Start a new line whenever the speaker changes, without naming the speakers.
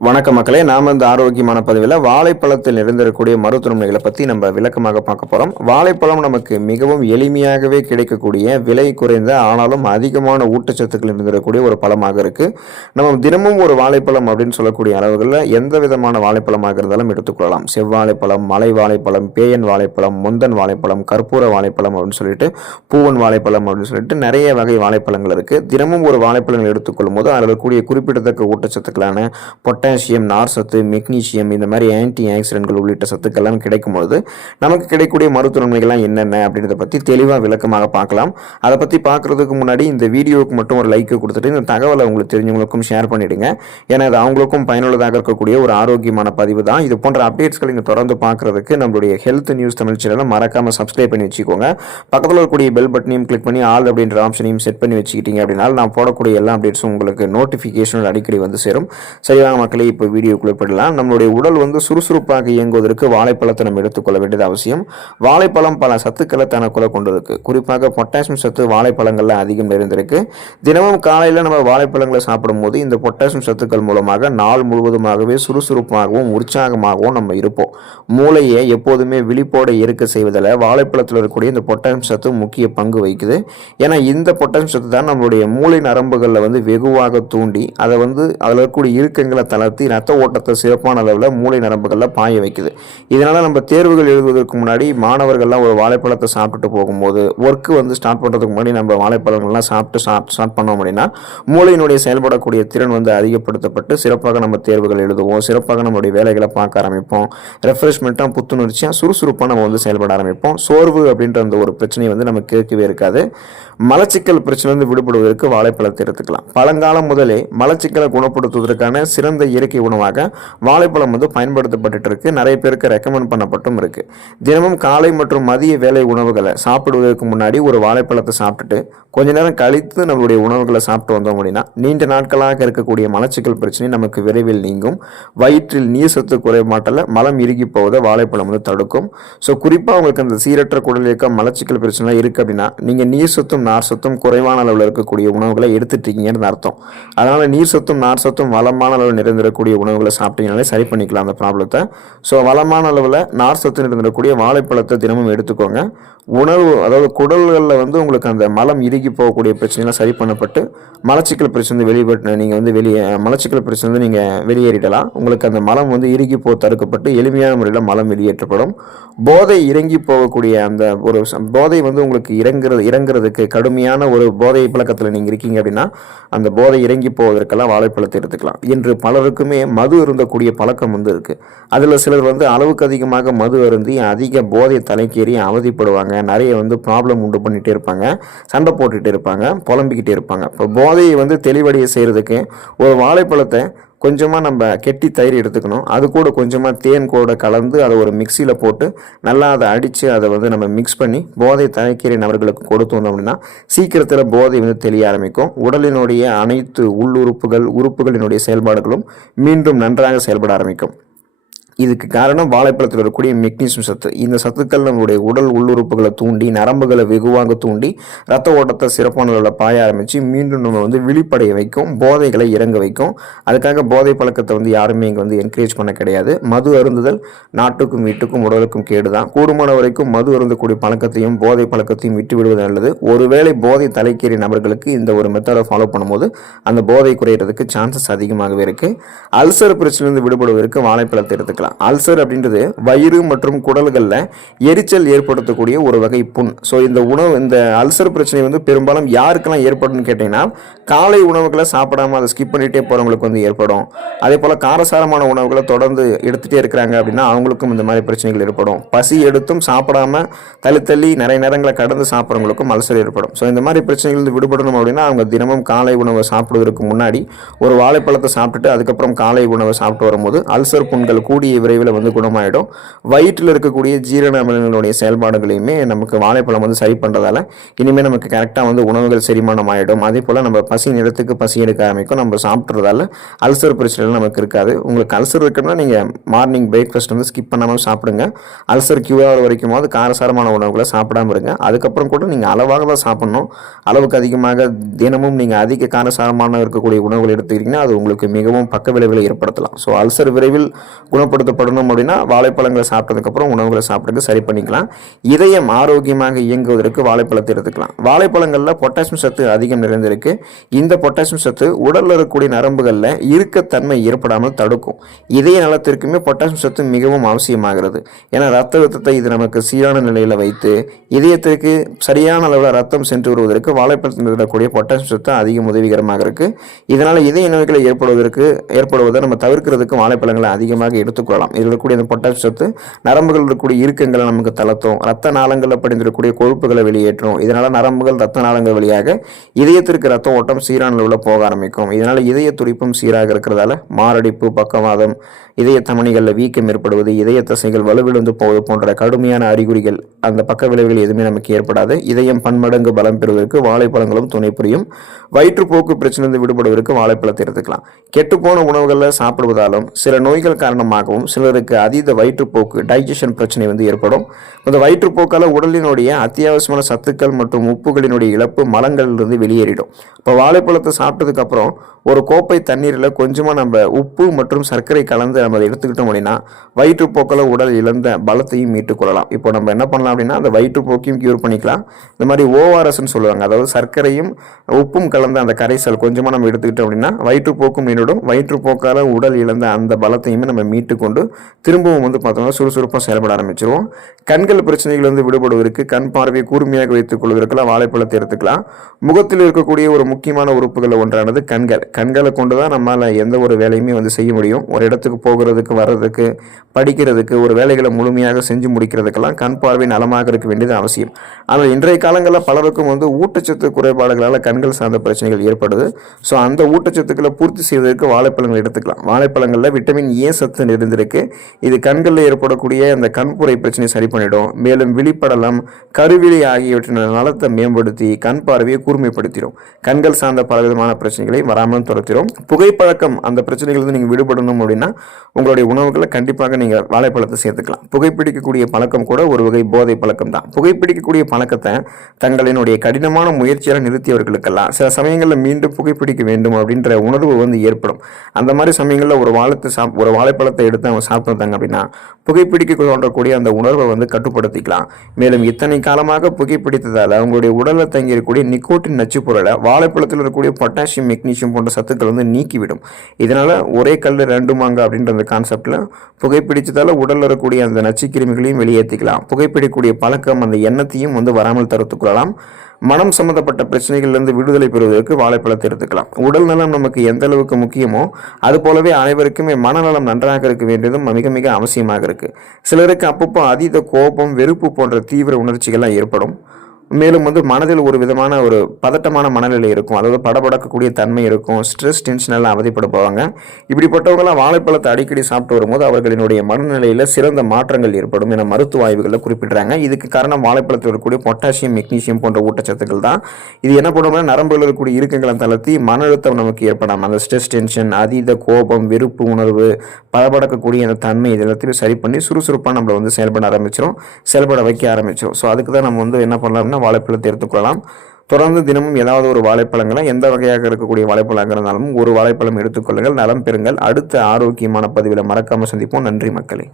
வணக்க மக்களே நாம் இந்த ஆரோக்கியமான பதிவில் வாழைப்பழத்தில் நிறைந்திருக்கக்கூடிய மருத்துவமைகளை பற்றி நம்ம விளக்கமாக பார்க்க போகிறோம் வாழைப்பழம் நமக்கு மிகவும் எளிமையாகவே கிடைக்கக்கூடிய விலை குறைந்த ஆனாலும் அதிகமான ஊட்டச்சத்துக்கள் இருந்திருக்கக்கூடிய ஒரு பழமாக இருக்குது நம்ம தினமும் ஒரு வாழைப்பழம் அப்படின்னு சொல்லக்கூடிய அளவுகளில் எந்த விதமான வாழைப்பழமாக இருந்தாலும் எடுத்துக்கொள்ளலாம். செவ்வாழைப்பழம் மலை வாழைப்பழம் பேயன் வாழைப்பழம் முந்தன் வாழைப்பழம் கற்பூர வாழைப்பழம் அப்படின்னு சொல்லிட்டு பூவன் வாழைப்பழம் அப்படின்னு சொல்லிட்டு நிறைய வகை வாழைப்பழங்கள் இருக்குது தினமும் ஒரு வாழைப்பழங்கள் எடுத்துக்கொள்ளும் போது அதில் இருக்கக்கூடிய குறிப்பிடத்தக்க ஊட்டச்சத்துக்களான பொட்டாசியம் நார் சத்து மெக்னீசியம் இந்த மாதிரி ஆன்டி ஆக்சிடென்ட்கள் உள்ளிட்ட சத்துக்கள்லாம் கிடைக்கும்பொழுது நமக்கு கிடைக்கக்கூடிய மருத்துவ நன்மைகள்லாம் என்னென்ன அப்படின்றத பற்றி தெளிவாக விளக்கமாக பார்க்கலாம். அதை பற்றி பார்க்குறதுக்கு முன்னாடி இந்த வீடியோவுக்கு மட்டும் ஒரு லைக் கொடுத்துட்டு இந்த தகவலை உங்களுக்கு தெரிஞ்சவங்களுக்கும் ஷேர் பண்ணிவிடுங்க ஏன்னா அது அவங்களுக்கும் பயனுள்ளதாக இருக்கக்கூடிய ஒரு ஆரோக்கியமான பதிவு தான். இது போன்ற அப்டேட்ஸ்களை இங்கே தொடர்ந்து பார்க்குறதுக்கு நம்மளுடைய ஹெல்த் நியூஸ் தமிழ் சேனலை மறக்காமல் சப்ஸ்கிரைப் பண்ணி வச்சுக்கோங்க. பக்கத்தில் இருக்கக்கூடிய பெல் பட்டனையும் கிளிக் பண்ணி ஆல் அப்படின்ற ஆப்ஷனையும் செட் பண்ணி வச்சுக்கிட்டீங்க அப்படின்னா நான் போடக்கூடிய எல்லா அப்டேட்ஸும் உங்களுக்கு நோட்டிஃபிகேஷன் அடிக்கடி வந்து சேரும். சரிவாங்க மக்கள். இப்போ வீடியோக்குள்ளே போயிடலாம் நம்மளுடைய உடல் வந்து சுறுசுறுப்பாக இயங்குவதற்கு வாழைப்பழத்தை நம்ம எடுத்துக்கொள்ள வேண்டியது அவசியம். வாழைப்பழம் பல சத்துக்களை தனக்குள்ள கொண்டிருக்கு. குறிப்பாக பொட்டாசியம் சத்து வாழைப்பழங்களில் அதிகம் நிறைந்திருக்கு. தினமும் காலையில் நம்ம வாழைப்பழங்களை சாப்பிடும்போது இந்த பொட்டாசியம் சத்துக்கள் மூலமாக நாள் முழுவதுமாகவே சுறுசுறுப்பாகவும் உற்சாகமாகவும் நம்ம இருப்போம். மூளையை எப்போதுமே விழிப்போட இருக்க செய்வதில் வாழைப்பழத்தில் இருக்கக்கூடிய இந்த பொட்டாசியம் சத்து முக்கிய பங்கு வகிக்குது. ஏன்னா இந்த பொட்டாசியம் சத்து தான் நம்மளுடைய மூளை நரம்புகளில் வந்து வெகுவாக தூண்டி அதை வந்து அதில் இருக்கக்கூடிய இறுக்கங்களை நடத்தி ரத்த ஓட்டத்தை சிறப்பான அளவில் மூளை நரம்புகளில் பாய வைக்குது. இதனால் நம்ம தேர்வுகள் எழுதுவதற்கு முன்னாடி மாணவர்கள்லாம் ஒரு வாழைப்பழத்தை சாப்பிட்டுட்டு போகும்போது ஒர்க்கு வந்து ஸ்டார்ட் பண்ணுறதுக்கு முன்னாடி நம்ம வாழைப்பழங்கள்லாம் சாப்பிட்டு ஸ்டார்ட் ஸ்டார்ட் பண்ணோம் அப்படின்னா மூளையினுடைய செயல்படக்கூடிய திறன் வந்து அதிகப்படுத்தப்பட்டு சிறப்பாக நம்ம தேர்வுகள் எழுதுவோம். சிறப்பாக நம்மளுடைய வேலைகளை பார்க்க ஆரம்பிப்போம். ரெஃப்ரெஷ்மெண்ட்டாக புத்துணர்ச்சியாக சுறுசுறுப்பாக நம்ம வந்து செயல்பட ஆரம்பிப்போம். சோர்வு அப்படின்ற அந்த ஒரு பிரச்சனை வந்து நமக்கு இருக்கவே இருக்காது. மலச்சிக்கல் பிரச்சனை வந்து விடுபடுவதற்கு வாழைப்பழத்தை எடுத்துக்கலாம். பழங்காலம் முதலே மலச்சிக்கலை குணப்படுத்துவதற்கான சிறந்த இயற்கை உணவாக வாழைப்பழம் வந்து பயன்படுத்தப்பட்டுட்டு இருக்கு நிறைய பேருக்கு ரெக்கமெண்ட் பண்ணப்பட்டும் இருக்கு. தினமும் காலை மற்றும் மதிய வேலை உணவுகளை சாப்பிடுவதற்கு முன்னாடி ஒரு வாழைப்பழத்தை சாப்பிட்டுட்டு கொஞ்ச நேரம் கழித்து நம்மளுடைய உணவுகளை சாப்பிட்டு வந்தோம் அப்படின்னா நீண்ட நாட்களாக இருக்கக்கூடிய மலச்சிக்கல் பிரச்சனை நமக்கு விரைவில் நீங்கும். வயிற்றில் நீர் சத்து குறைபாட்டில் மலம் இறுகி போவதை வாழைப்பழம் வந்து தடுக்கும். ஸோ குறிப்பாக உங்களுக்கு அந்த சீரற்ற குடல் இயக்கம் மலச்சிக்கல் பிரச்சனை இருக்குது அப்படின்னா நீங்கள் நீர் சத்தும் நார் சத்தும் குறைவான அளவில் இருக்கக்கூடிய உணவுகளை எடுத்துட்டீங்கன்னு அர்த்தம். அதனால் நீர் சத்தும் நார் சத்தும் வளமான அளவில் நிறைந்திருக்கக்கூடிய உணவுகளை சாப்பிட்டீங்கனாலே சரி பண்ணிக்கலாம் அந்த ப்ராப்ளத்தை. ஸோ வளமான அளவில் நார் சத்து நிறைந்திருக்கக்கூடிய வாழைப்பழத்தை தினமும் எடுத்துக்கோங்க. உணவு அதாவது குடல்களில் வந்து உங்களுக்கு அந்த மலம் இறுகி போகக்கூடிய பிரச்சனைலாம் சரி பண்ணப்பட்டு மலச்சிக்கல் பிரச்சனை வந்து வெளிப்பட்டு நீங்கள் வந்து வெளியே மலச்சிக்கல் பிரச்சனை வந்து நீங்கள் வெளியேறிடலாம். உங்களுக்கு அந்த மலம் வந்து இறுகி போ தடுக்கப்பட்டு எளிமையான முறையில் மலம் வெளியேற்றப்படும். போதை இறங்கி போகக்கூடிய அந்த ஒரு போதை வந்து உங்களுக்கு இறங்குறது இறங்குறதுக்கு கடுமையான ஒரு போதை பழக்கத்தில் நீங்கள் இருக்கீங்க அப்படின்னா அந்த போதை இறங்கி போவதற்கெல்லாம் வாழைப்பழத்தை எடுத்துக்கலாம். இன்று பலருக்குமே மது இருந்தக்கூடிய பழக்கம் வந்து இருக்குது அதில் சிலர் வந்து அளவுக்கு அதிகமாக மது அருந்தி அதிக போதை தலைக்கேறி அவதிப்படுவாங்க. நிறைய வந்து ப்ராப்ளம் உண்டு பண்ணிகிட்டே இருப்பாங்க. சண்டை போட்டுகிட்டே இருப்பாங்க. புலம்பிக்கிட்டே இருப்பாங்க. இப்போ போதையை வந்து தெளிவடைய செய்கிறதுக்கு ஒரு வாழைப்பழத்தை கொஞ்சமாக நம்ம கெட்டி தயிர் எடுத்துக்கணும். அது கூட கொஞ்சமாக தேன் கூட கலந்து அதை ஒரு மிக்சியில் போட்டு நல்லா அதை அடித்து அதை வந்து நம்ம மிக்ஸ் பண்ணி போதை தலைக்கீரை நபர்களுக்கு கொடுத்து வந்தோம் அப்படின்னா சீக்கிரத்தில் போதை வந்து தெளிய ஆரம்பிக்கும். உடலினுடைய அனைத்து உள்ளுறுப்புகள் உறுப்புகளினுடைய செயல்பாடுகளும் மீண்டும் நன்றாக செயல்பட ஆரம்பிக்கும். இதுக்கு காரணம் வாழைப்பழத்தில் இருக்கக்கூடிய மெக்னீசியம் சத்து. இந்த சத்துக்கள் நம்மளுடைய உடல் உள்ளுறுப்புகளை தூண்டி நரம்புகளை வெகுவாக தூண்டி ரத்த ஓட்டத்தை சிறப்பான அளவில் பாய ஆரம்பித்து மீண்டும் நம்ம வந்து விழிப்படைய வைக்கும் போதைகளை இறங்க வைக்கும். அதுக்காக போதை பழக்கத்தை வந்து யாருமே இங்கே வந்து என்கரேஜ் பண்ண கிடையாது. மது அருந்துதல் நாட்டுக்கும் வீட்டுக்கும் உடலுக்கும் கேடு தான் கூடுமான வரைக்கும் மது அருந்தக்கூடிய பழக்கத்தையும் போதை பழக்கத்தையும் விட்டு விடுவது நல்லது. ஒருவேளை போதை தலைக்கேறிய நபர்களுக்கு இந்த ஒரு மெத்தடை ஃபாலோ பண்ணும்போது அந்த போதை குறையிறதுக்கு சான்சஸ் அதிகமாகவே இருக்குது அல்சர் பிரச்சனையிலிருந்து விடுபடுவதற்கு வாழைப்பழத்தை எடுத்துக்கலாம். அல்சர் அப்படின்றது வயிறு மற்றும் குடல்களில் எரிச்சல் ஏற்படுத்தக்கூடிய ஒரு வகை புண். ஸோ இந்த உணவு இந்த அல்சர் பிரச்சனை வந்து பெரும்பாலும் யாருக்கெல்லாம் ஏற்படும்னு கேட்டிங்கன்னா காலை உணவுகளை சாப்பிடாம அதை ஸ்கிப் பண்ணிகிட்டே போகிறவங்களுக்கு வந்து ஏற்படும். அதே போல் காரசாரமான உணவுகளை தொடர்ந்து எடுத்துகிட்டே இருக்கிறாங்க அப்படின்னா அவங்களுக்கும் இந்த மாதிரி பிரச்சனைகள் ஏற்படும். பசி எடுத்தும் சாப்பிடாம தள்ளி தள்ளி நிறைய நேரங்களை கடந்து சாப்பிட்றவங்களுக்கும் அல்சர் ஏற்படும். ஸோ இந்த மாதிரி பிரச்சனைகள் விடுபடணும் அப்படின்னா அவங்க தினமும் காலை உணவை சாப்பிடுவதற்கு முன்னாடி ஒரு வாழைப்பழத்தை சாப்பிட்டுட்டு அதுக்கப்புறம் காலை உணவை சாப்பிட்டு வரும்போது அல்சர் புண்கள் கூடிய விரைவில் வந்து குணமாயிடும். வயிற்றில் இருக்கக்கூடிய ஜீரண அமிலங்களுடைய செயல்பாடுகளையுமே நமக்கு வாழைப்பழம் வந்து சரி பண்ணுறதால இனிமேல் நமக்கு கரெக்டாக வந்து உணவுகள் செரிமானம் ஆகிடும் அதே போல் நம்ம பசி நிறத்துக்கு பசி எடுக்க ஆரம்பிக்கும். நம்ம சாப்பிட்றதால அல்சர் பிரச்சனை நமக்கு இருக்காது. உங்களுக்கு அல்சர் இருக்குன்னா நீங்கள் மார்னிங் பிரேக்ஃபாஸ்ட் வந்து ஸ்கிப் பண்ணாமல் சாப்பிடுங்க. அல்சர் கியூஆர் வரைக்கும் போது காரசாரமான உணவுகளை சாப்பிடாம இருங்க. அதுக்கப்புறம் கூட நீங்கள் அளவாக தான் சாப்பிடணும். அளவுக்கு அதிகமாக தினமும் நீங்கள் அதிக காரசாரமான இருக்கக்கூடிய உணவுகள் எடுத்துக்கிட்டிங்கன்னா அது உங்களுக்கு மிகவும் பக்க விளைவுகளை ஏற்படுத்தலாம். ஸோ அல்சர் விரைவில் குணப்படுத்தப்படணும் அப்படின்னா வாழைப்பழங்களை சாப்பிட்டதுக்கப்புறம் உணவுகளை சாப்பிட்டு சரி பண்ணிக்கலாம். இதயம் ஆரோக்கியமாக இயங்குவதற்கு வாழைப்பழத்தை எடுத்துக்கலாம். வாழைப்பழங்களில் பொட்டாசியம் சத்து அதிகம் நிறைந்திருக்கு. இந்த பொட்டாசியம் சத்து உடலில் இருக்கக்கூடிய நரம்புகளில் இறுக்கத்தன்மை ஏற்படாமல் தடுக்கும். இதய நலத்திற்குமே பொட்டாசியம் சத்து மிகவும் அவசியமாகிறது. ஏன்னா ரத்த அழுத்தத்தை இது நமக்கு சீரான நிலையில் வைத்து இதயத்திற்கு சரியான அளவில் ரத்தம் சென்று வருவதற்கு வாழைப்பழத்தில் இருக்கக்கூடிய பொட்டாசியம் சத்து அதிகம் உதவிகரமாக இருக்குது இதனால் இதய நோய்களை ஏற்படுவதற்கு ஏற்படுவதை நம்ம தவிர்க்கிறதுக்கு வாழைப்பழங்களை அதிகமாக எடுத்துக்கணும் எடுத்துக்கொள்ளலாம் இதில் இருக்கக்கூடிய அந்த பொட்டாசியம் சத்து நரம்புகள் இருக்கக்கூடிய இறுக்கங்களை நமக்கு தளர்த்தும். ரத்த நாளங்களில் படிந்திருக்கக்கூடிய கொழுப்புகளை வெளியேற்றும். இதனால் நரம்புகள் ரத்த நாளங்கள் வழியாக இதயத்திற்கு ரத்த ஓட்டம் சீரான அளவில் போக ஆரம்பிக்கும். இதனால் இதய துடிப்பும் சீராக இருக்கிறதால மாரடைப்பு பக்கவாதம் இதய தமணிகளில் வீக்கம் ஏற்படுவது இதய தசைகள் வலுவிழந்து போவது போன்ற கடுமையான அறிகுறிகள் அந்த பக்க விளைவுகள் எதுவுமே நமக்கு ஏற்படாது. இதயம் பன்மடங்கு பலம் பெறுவதற்கு வாழைப்பழங்களும் துணை புரியும் வயிற்றுப்போக்கு பிரச்சனை விடுபடுவதற்கு வாழைப்பழத்தை எடுத்துக்கலாம். கெட்டுப்போன உணவுகளில் சாப்பிடுவதாலும் சில நோய்கள் காரணமாகவும் சிலருக்கு அதீத வயிற்றுப்போக்கு டைஜஷன் பிரச்சனை வந்து ஏற்படும். இந்த வயிற்றுப்போக்கால் உடலினுடைய அத்தியாவசியமான சத்துக்கள் மற்றும் உப்புகளினுடைய இழப்பு மலங்களிலிருந்து வெளியேறிடும். இப்போ வாழைப்பழத்தை சாப்பிட்டதுக்கு அப்புறம் ஒரு கோப்பை தண்ணீரில் கொஞ்சமாக நம்ம உப்பு மற்றும் சர்க்கரை கலந்து நம்ம அதை எடுத்துக்கிட்டோம் அப்படின்னா வயிற்றுப்போக்கில் உடல் இழந்த பலத்தையும் மீட்டுக்கொள்ளலாம் இப்போ நம்ம என்ன பண்ணலாம் அப்படின்னா அந்த வயிற்றுப்போக்கையும் க்யூர் பண்ணிக்கலாம். இந்த மாதிரி ஓஆர்எஸ்ன்னு சொல்லுவாங்க. அதாவது சர்க்கரையும் உப்பும் கலந்த அந்த கரைசல் கொஞ்சமாக நம்ம எடுத்துக்கிட்டோம் அப்படின்னா வயிற்றுப்போக்கும் நின்றுடும் வயிற்றுப்போக்கால் உடல் இழந்த அந்த பலத்தையுமே நம்ம மீட்டுக்கொண்டு திரும்பவும் வந்து பார்த்தோம்னா சுறுசுறுப்பாக செயல்பட ஆரம்பிச்சிருவோம். கண்கள் பிரச்சனைகள் வந்து விடுபடுவதற்கு கண் பார்வையை கூர்மையாக வைத்துக் கொள்வதற்கெல்லாம் வாழைப்பழத்தை எடுத்துக்கலாம். முகத்தில் இருக்கக்கூடிய ஒரு முக்கியமான உறுப்புகளில் ஒன்றானது கண்கள். கண்களை கொண்டு தான் நம்மளால் எந்த ஒரு வேலையுமே வந்து செய்ய முடியும். ஒரு இடத்துக்கு போகிறதுக்கு வர்றதுக்கு படிக்கிறதுக்கு ஒரு வேலைகளை முழுமையாக செஞ்சு முடிக்கிறதுக்கெல்லாம் கண் பார்வை நலமாக இருக்க வேண்டியது அவசியம். ஆனால் இன்றைய காலங்களில் பலருக்கும் வந்து ஊட்டச்சத்து குறைபாடுகளால் கண்கள் சார்ந்த பிரச்சனைகள் ஏற்படுது. ஸோ அந்த ஊட்டச்சத்துக்களை பூர்த்தி செய்வதற்கு வாழைப்பழங்கள் எடுத்துக்கலாம். வாழைப்பழங்களில் விட்டமின் ஏ சத்து நிறைந்திருக்கு. இது கண்களில் ஏற்படக்கூடிய அந்த கண்புரை பிரச்சனையை சரி பண்ணிடும். மேலும் விழிப்படலம் கருவிழி ஆகியவற்றின் நலத்தை மேம்படுத்தி கண் பார்வையை கூர்மைப்படுத்திடும். கண்கள் சார்ந்த பலவிதமான பிரச்சனைகளை வராமல் துரத்திடும் புகைப்பழக்கம் அந்த பிரச்சனைகள் நீங்கள் விடுபடணும் அப்படின்னா உங்களுடைய உணவுகளை கண்டிப்பாக நீங்கள் வாழைப்பழத்தை சேர்த்துக்கலாம். புகைப்பிடிக்கக்கூடிய பழக்கம் கூட ஒரு வகை போதை பழக்கம் தான். புகைப்பிடிக்கக்கூடிய பழக்கத்தை தங்களினுடைய கடினமான முயற்சியால் நிறுத்தியவர்களுக்கெல்லாம் சில சமயங்களில் மீண்டும் புகைப்பிடிக்க வேண்டும் அப்படின்ற உணர்வு வந்து ஏற்படும். அந்த மாதிரி சமயங்களில் ஒரு வாழத்தை சாப் ஒரு வாழைப்பழத்தை எடுத்து அவங்க சாப்பிட்டாங்க அப்படின்னா புகைப்பிடிக்க தோன்றக்கூடிய அந்த உணர்வை வந்து கட்டுப்படுத்திக்கலாம். மேலும் இத்தனை காலமாக புகைப்பிடித்ததால் அவங்களுடைய உடலில் தங்கியிருக்கக்கூடிய நிக்கோட்டின் நச்சுப்பொருளை வாழைப்பழத்தில் இருக்கக்கூடிய பொட்டாசியம் மெக்னீசியம் போன்ற சத்துக்கள் வந்து நீக்கிவிடும். இதனால் ஒரே கல் ரெண்டு மாங்காய் அப்படின்ற அந்த கான்செப்டில் புகைப்பிடிச்சதால் உடலில் இருக்கக்கூடிய அந்த நச்சுக்கிருமிகளையும் வெளியேற்றிக்கலாம் புகைப்பிடிக்கக்கூடிய பழக்கம் அந்த எண்ணத்தையும் வந்து வராமல் தடுத்துக்கொள்ளலாம் மனம் சம்பந்தப்பட்ட பிரச்சனைகள்லேருந்து விடுதலை பெறுவதற்கு வாழைப்பழத்தை எடுத்துக்கலாம். உடல் நலம் நமக்கு எந்த அளவுக்கு முக்கியமோ அது போலவே அனைவருக்குமே மனநலம் நன்றாக இருக்க வேண்டியதும் மிக மிக அவசியமாக இருக்குது சிலருக்கு அப்பப்போ அதீத கோபம் வெறுப்பு போன்ற தீவிர உணர்ச்சிகள்லாம் ஏற்படும். மேலும் வந்து மனதில் ஒரு விதமான ஒரு பதட்டமான மனநிலை இருக்கும். அதாவது படபடக்கக்கூடிய தன்மை இருக்கும். ஸ்ட்ரெஸ் டென்ஷனெல்லாம் அவதிப்பட போவாங்க. இப்படிப்பட்டவங்களாம் வாழைப்பழத்தை அடிக்கடி சாப்பிட்டு வரும்போது அவர்களினுடைய மனநிலையில் சிறந்த மாற்றங்கள் ஏற்படும் என மருத்துவ ஆய்வுகளில் குறிப்பிடுறாங்க. இதுக்கு காரணம் வாழைப்பழத்தில் இருக்கக்கூடிய பொட்டாசியம் மெக்னீசியம் போன்ற ஊட்டச்சத்துக்கள் தான். இது என்ன பண்ணுவோம்னா நரம்புகளில் இருக்கக்கூடிய இறுக்கங்களை தளர்த்தி மன அழுத்தம் நமக்கு ஏற்படாமல் அந்த ஸ்ட்ரெஸ் டென்ஷன் அதீத கோபம் வெறுப்பு உணர்வு படபடக்கக்கூடிய அந்த தன்மை இது எல்லாத்தையும் சரி பண்ணி சுறுசுறுப்பாக நம்மளை வந்து செயல்பட ஆரம்பிச்சிடும் செயல்பட வைக்க ஆரம்பிச்சிடும் ஸோ அதுக்கு தான் நம்ம வந்து என்ன பண்ணலாம்னா வாழைப்பழத்தை எடுத்துக்கொள்ளலாம். தொடர்ந்து தினமும் ஏதாவது ஒரு வாழைப்பழங்களை எந்த வகையாக இருக்கக்கூடிய வாழைப்பழங்க இருந்தாலும் ஒரு வாழைப்பழம் எடுத்துக்கொள்ளுங்கள். நலம் பெறுங்கள். அடுத்த ஆரோக்கியமான பதிவில் மறக்காமல் சந்திப்போம். நன்றி மக்களே.